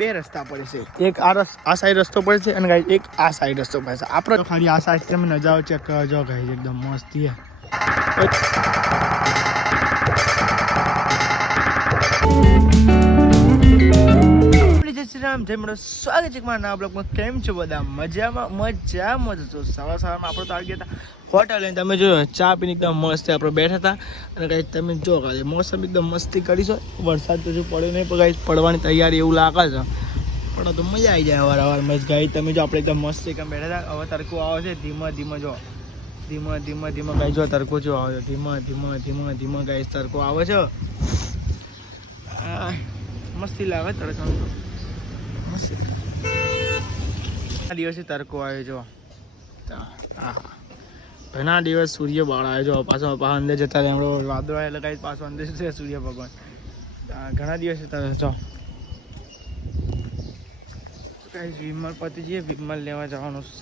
બે રસ્તા પડે છે, એક આ સાઈડ રસ્તો પડે છે અને ગાઈસ એક આ સાઈડ રસ્તો પડે છે. આપણે ખાલી આ સાઈડ તમે નજારો ચેક કરજો ગાઈસ, એકદમ મસ્ત છે. જય શ્રી રામ, જય મારો સ્વાગત છે મારા નવા બ્લોગમાં. કેમ છો બધા? મજામાં છો? સવારમાં આપણે તો આવી ગયા હતા હોટલ લઈને. તમે જો ચા પીને એકદમ મસ્ત આપણે બેઠા હતા અને કાંઈ તમે જો કાલે મોસમ એકદમ મસ્તી કરી છે. વરસાદ તો જો પડ્યો નહીં, પણ કાંઈ પડવાની તૈયારી એવું લાગે છે, પણ તો મજા આવી જાય હવારમાં ગાઈ. તમે જો આપણે એકદમ મસ્ત એકદમ બેઠા હતા. હવે તડકો આવે છે ધીમા ગાઈ, જો તડકો જો આવે છે ધીમા ગાઈ, તડકો આવે છે. મસ્તી લાગે તડકાનું. દિવસે તડકો આવ્યો જો, ઘણા દિવસ સૂર્ય બહાર આવ્યો જો. પાછો અંદર જતા રહે વાદળો એટલે કાંઈ પાછો અંદર છે સૂર્ય ભગવાન. ઘણા દિવસે જો કાંઈ વિમલ પતિ જઈએ, વિમલ લેવા જવાનું છે.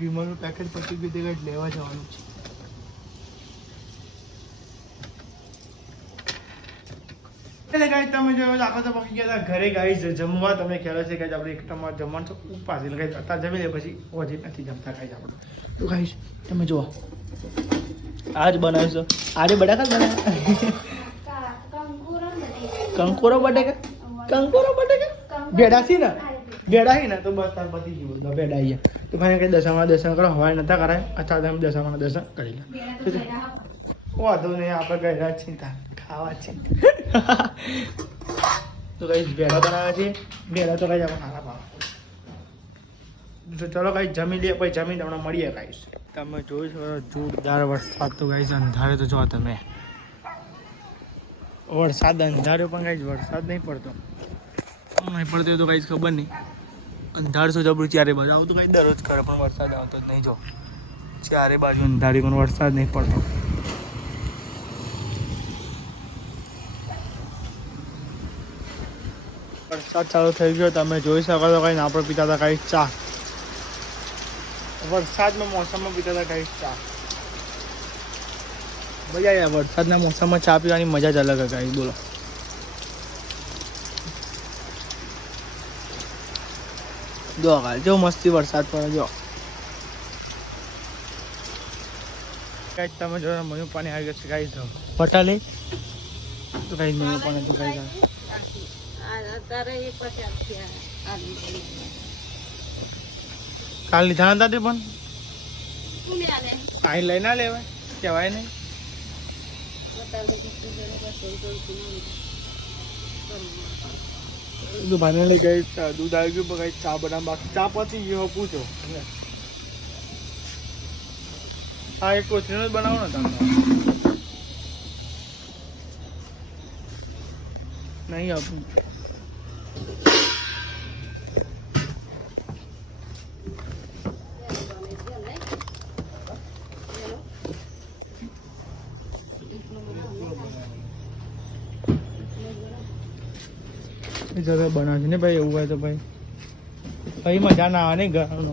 વિમલનું પેકેટ પતી ગયું, તે કંઈક લેવા જવાનું છે. એટલે ગાઈસ તમે જો આખો તો પકી ગયા હતા ઘરે ગાઈસ જમવા. તમને ખ્યાલ હશે ગાઈસ આપણે એક ટમાટ જમવાનું તો ઉપાસ એટલે ગાઈસ અત્યારે જમી લે પછી હજી નથી જમતા ગાઈસ આપણે. તો ગાઈસ તમે જુઓ આજ બનાવ્યું છે. આજે બટાકા જ બનાવ્યા, કંકોરો બટાકા ભેડા ને તો બસ તાર પતી ગયું ભેડા અહીંયા. તો ભાઈ કઈ દર્શન કરો, હવાય નતા કરાય, અથવા તમે દશામાં દર્શન કરી લો. વાંધો નહીં, આપણે ગયા ચિંતા ખાવા છે. તો કઈ ભેડા બનાવ્યા છે, ભેડા તો કઈ આપણે ખાવા પાવા. તો ચલો કઈ જમી લે, પછી જમીને હમણાં મળીએ ગાઈસ. તમે જોઈ શકો જોરદાર વરસાદ. તો ગાઈસ અંધારે તો જો તમે વરસાદ અંધાર્યો, પણ ગાઈસ વરસાદ નહીં પડતો તો ગાઈસ ખબર નહીં. અંધાર શું જબરું ચારે બાજુ આવું તો કઈ દરરોજ કરે, પણ વરસાદ આવતો જ નહીં. જો ચારે બાજુ અંધારી પણ વરસાદ નહીં પડતો. વરસાદ ચાલુ થઈ ગયો, તમે જોઈ શકો છો. કઈ આપણે પીતા હતા કઈ ચા, વરસાદના મોસમમાં પીતા હતા કઈ ચા. મજા આવે વરસાદના મોસમમાં ચા પીવાની મજા જ અલગ કઈ. બોલો જો કાલ જો મસ્તી વરસાદ પડે જો. કઈ તમે જો મનુ પાણી આવી ગયું છે ગાઈસ. પટાલે તો કઈ મનુ પાણી તો કઈ કાલ લીધા હતા તે પણ કાંઈ લઈ ના લેવાય કહેવાય નહીં. ભાઈને લઈ ગઈ દૂધ આવી ગયું, પણ ચા બનાવ બાકી ચા પતી ગયો. પૂછો હા એક કોથળીનો જ બનાવો ને તમે, નહીં આપું. જગ્યા બનાવશે ને ભાઈ, એવું હોય તો ભાઈ મજા ના આવે ને ઘરનો.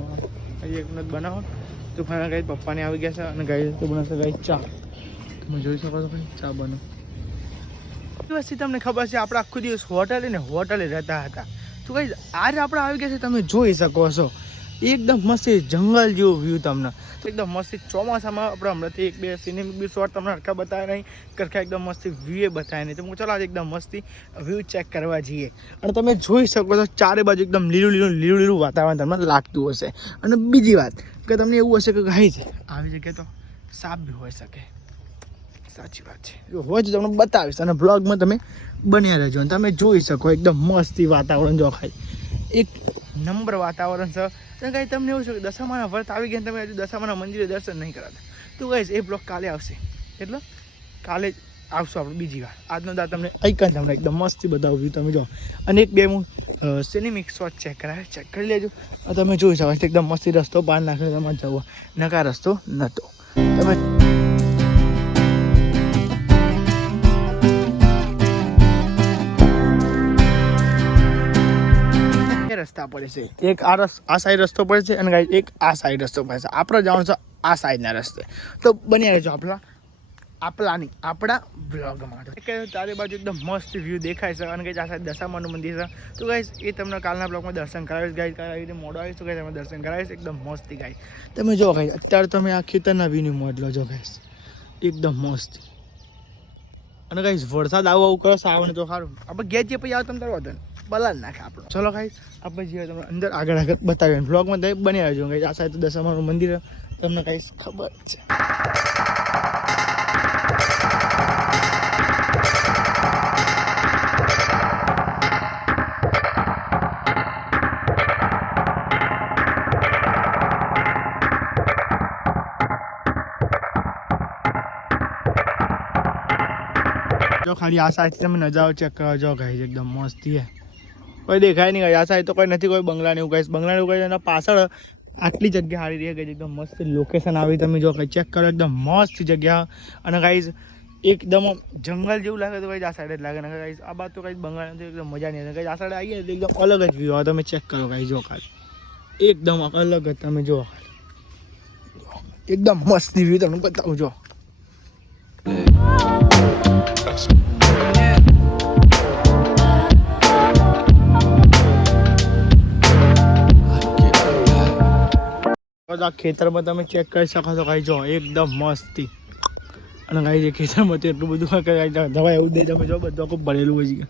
ભાઈ એકનો જ બનાવો. તો ફાઈનલ ગાઈ પપ્પાને આવી ગયા છે અને ગાઈ તો બનાવશે ગાઈ ચા. તમે જોઈ શકો છો ભાઈ ચા બનો. દિવસથી તમને ખબર છે આપણે આખો દિવસ હોટલે રહેતા હતા. તો ગાઈ આજે આપણે આવી ગયા છે, તમે જોઈ શકો છો એકદમ મસ્ત જંગલ જેવું વ્યૂ. તમને એકદમ મસ્ત ચોમાસામાં આપણે હમણાંથી એક બે સિનેમિક બી શોર્ટ તમને હરખા બતાવે નહીં, કરખા એકદમ મસ્તી વ્યૂએ બતાવે નહીં. તો હું ચાલો આજે એકદમ મસ્તી વ્યૂ ચેક કરવા જઈએ. અને તમે જોઈ શકો છો ચારે બાજુ એકદમ લીલું વાતાવરણ તમને લાગતું હશે. અને બીજી વાત કે તમને એવું હશે કે ગાઈસ આવી જગ્યાએ તો સાપ બી હોઈ શકે. સાચી વાત છે, જો હોય તો તમને બતાવીશ અને બ્લોગમાં તમે બન્યા રહેજો. અને તમે જોઈ શકો એકદમ મસ્તી વાતાવરણ જો ખાઈ એક નંબર વાતાવરણ છે. તો કાંઈ તમને એવું છે કે દશામાના વ્રત આવી ગયા, તમે હજુ દશામાના મંદિરે દર્શન નહીં કરાતા. તો ગાઈસ એ બ્લોગ કાલે આવશે, એટલે કાલે આવશું આપણે બીજી વાર. આજનો દાદ તમને આઈકન તમને એકદમ મસ્તી બતાવ્યું તમે જો. અને એક બે હું સિનેમિક શોટ ચેક કરી લેજો. તમે જોઈ શકો એકદમ મસ્તી રસ્તો બહાર નાખીને તમારે જવો, નકા રસ્તો નહોતો. તમે રસ્તા પડે છે, એક આ સાઈડ રસ્તો પડે છે અને ગાઈસ એક આ સાઈડ રસ્તો પડે છે. આપણે જવાનું છે આ સાઈડના રસ્તે. તો બની રહેજો આપણા બ્લોગમાં. ચારે બાજુ એકદમ મસ્ત વ્યૂ દેખાય છે અને ગાઈસ આ સાઈડ દશામાનું મંદિર છે. તો ગાઈસ એ તમને કાલના બ્લોગમાં દર્શન કરાવીશ. ગાઈસ કાલે આવી રીતે મોડો આવીશ તો ગાઈસ તમે દર્શન કરાવીશ એકદમ મસ્તી. ગાઈસ તમે જો ગાઈસ અત્યારે તમે આ ખેતરના વ્યૂની મોજ લો જો ગાઈસ એકદમ મસ્ત. અને ગાઈસ વરસાદ આવું કરો સાવણ તો સારું. આપણે ઘેર જે પછી આવે તમે તારો વધન બલાલ નાખે આપણો. ચલો ગાઈસ આપણે જઈએ તમને અંદર આગળ બતાવીએ બ્લોગમાં બની રહેજો. ગાઈસ આ સાઈડ દશામાનું મંદિર તમને ગાઈસ ખબર છે. જો ખાલી આ સાઈડ તમે નજારો ચેક કરવા જો ગાઈસ એકદમ મસ્ત છે. કોઈ દેખાય નહીં ગાઈસ આ સાઈડ તો કોઈ નથી, કોઈ બંગલા ને એવું ગાઈસ. બંગલા ને એવું ગાઈસ એના પાછળ આટલી જગ્યા સારી રહી ગઈ એકદમ મસ્ત લોકેશન આવી. તમે જો ગાઈસ ચેક કરો એકદમ મસ્ત જગ્યા. અને ગાઈસ એકદમ જંગલ જેવું લાગે તો ગાઈસ આ સાઈડ જ લાગે ને ગાઈસ. આ બાદ તો ગાઈસ બંગલા નથી એકદમ મજા નહીં આવે ગાઈસ. આ સાઈડ આવીએ તો એકદમ અલગ જ વ્યૂ આવે. તમે ચેક કરો ગાઈસ જો ખાલી એકદમ અલગ જ. તમે જો એકદમ મસ્ત વ્યૂ તમને બતાવું જો. આ ખેતરમાં તમે ચેક કરી શકો છો ગાઈસ જો એકદમ મસ્તી. અને ગાઈસ એ ખેતરમાં તો એટલું બધું દવા એવું દે તમે જો બધું આખું ભરેલું હોય છે.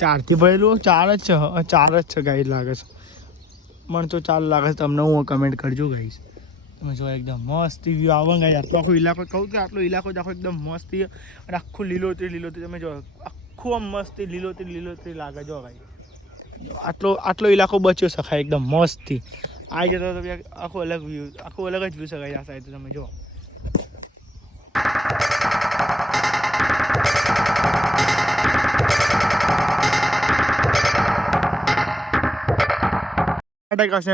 4થી ભરેલું 4 જ છે ગાઈસ લાગે છે મને તો 4 લાગે છે. તમને હું કમેન્ટ કરજો ગાઈસ. તમે જો એકદમ મસ્ત વ્યૂ આવે ગાઈસ. આટલો આખો ઇલાકો કહું કે આટલો ઇલાકો જ આખો એકદમ મસ્તી અને આખું લીલોતરી તમે જો આખું આમ મસ્તી લીલોતરી લાગે જો ગાઈસ. આટલો ઇલાકો બચ્યો શકાય એકદમ મસ્તી. આ જતો તો આખું અલગ જ વ્યૂ છે ગાઈસ. આ સાઈડ તમે જો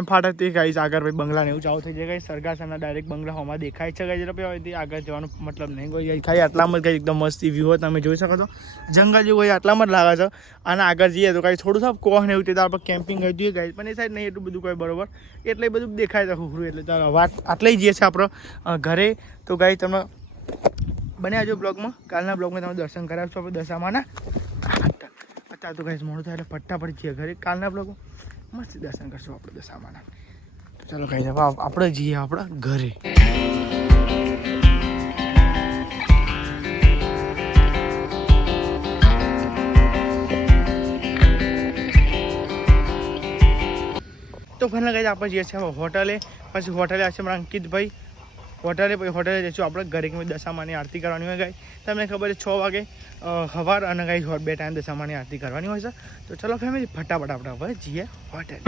ફાટકથી ગાઈસ આગળ ભાઈ બંગલા ને એવું ચાલુ થઈ જાય ગાઈસ. સરગાસાના ડાયરેક્ટ બંગલા હોમાં દેખાય છે ગાઈસ. એટલે આગળ જવાનું મતલબ નહીં કોઈ ખાલી આટલામાં જ ગાઈસ એકદમ મસ્તી વ્યૂ હોય તમે જોઈ શકો છો. જંગલ જેવું હોય આટલામાં જ લાગે છે. અને આગળ જઈએ તો ગાઈસ થોડું સાહેબ કોહ ને એવું તે આપણે કેમ્પિંગ કરી દઈએ ગાઈસ. પણ એ સાઈડ નહીં એટલું બધું કોઈ બરોબર એટલે બધું દેખાય છે ખુખરું. એટલે ચાલો વાત આટલે જઈએ છીએ આપણો ઘરે. તો ગાઈસ તમે બન્યા જો બ્લોગમાં. કાલના બ્લોગમાં તમે દર્શન કરાવશો આપણે દશામાના. અત્યારે તો ગાઈસ મોડું થાય એટલે ફટાફટ જઈએ ઘરે. કાલના બ્લોગમાં મસ્ત દર્શન કરશું આપણે દશામાના. ચાલો ગાઈસ આપણે જઈએ આપણા ઘરે. તો ફાઇનલ ગાઈસ આપણે જઈએ છીએ હોટલે. પછી હોટલે આવશે મારા અંકિતભાઈ. હોટલે જઈશું આપણે ઘરે કે દશામાની આરતી કરવાની હોય ગાઈસ. તમને ખબર છે 6 વાગે સવાર અને ગાઈસ 2 ટાઈમ દશામાની આરતી કરવાની હોય છે. તો ચલો ફેમિલી ફટાફટ આપણે હવે જઈએ હોટલ.